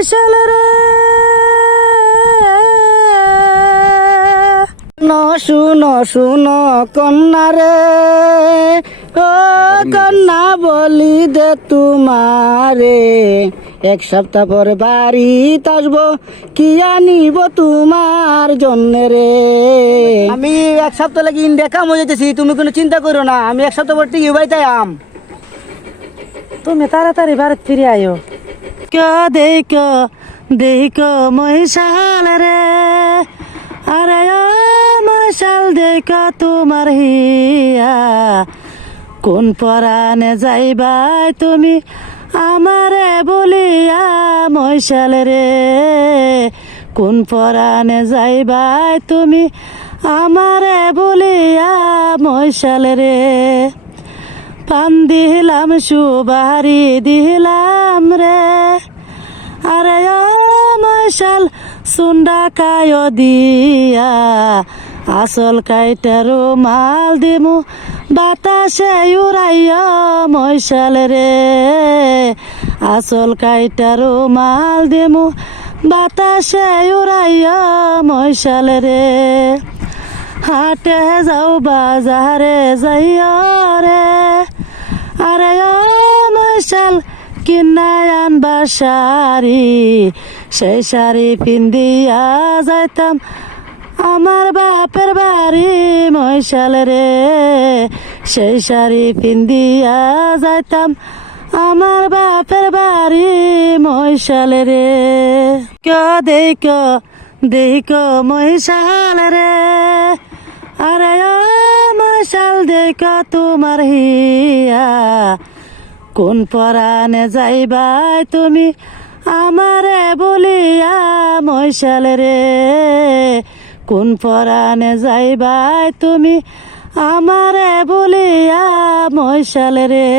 মশাল রে শুনো শুনো কন্যা রে ও কন্যা বলি দে তোমারে এক সপ্তাহ পর বাড়িতে আসবো কি আনিব তোমার জন্য রে। আমি এক সপ্তাহ লাগি ইন্ডিয়া কাম হয়ে যেতেছি, তুমি কোনো চিন্তা করো না, আমি এক সপ্তাহ পর ঠিক বাড়িতে আম। তুমি তাড়াতাড়ি ভারত ফিরে আয়ো। দেখ মহিষাল রে আরে ও মহিষাল দেখ তোমার হিয়া কোন পরাণে যাইবাই তুমি আমারে বলিয়া মহিষাল রে কোন পরাণে যাইবাই তুমি আমারে বলিয়া মহিষাল রে। পান দিলাম সুবারি দিলাম রে আরে ও মশাল সুন্দা কায় দিয়া আসল কাইটারো মাল দিমু বাতাসে উড়াইয়া মশাল রে আসল কাইটারো মাল দিমু বাতাসে উড়াইয়া মশাল রে। হাটে যাও বাজারে যাইয়া রে আরে ও মশাল কিনাই আনবা শাড়ি সেই শাড়ি পিন্দিয়া যাইতাম আমার বাপের বাড়ি মশাল রে সেই শাড়ি পিন্দিয়া যাইতাম আমার বাপের বাড়ি মশাল রে। দেখ মশাল রে আরে ও মশাল দেখ তোমার হিয়া কোন পরাণে যাইবাই তুমি আমারে বলিয়া মশাল রে কোন পরাণে যাইবাই তুমি আমারে বলিয়া মশাল রে।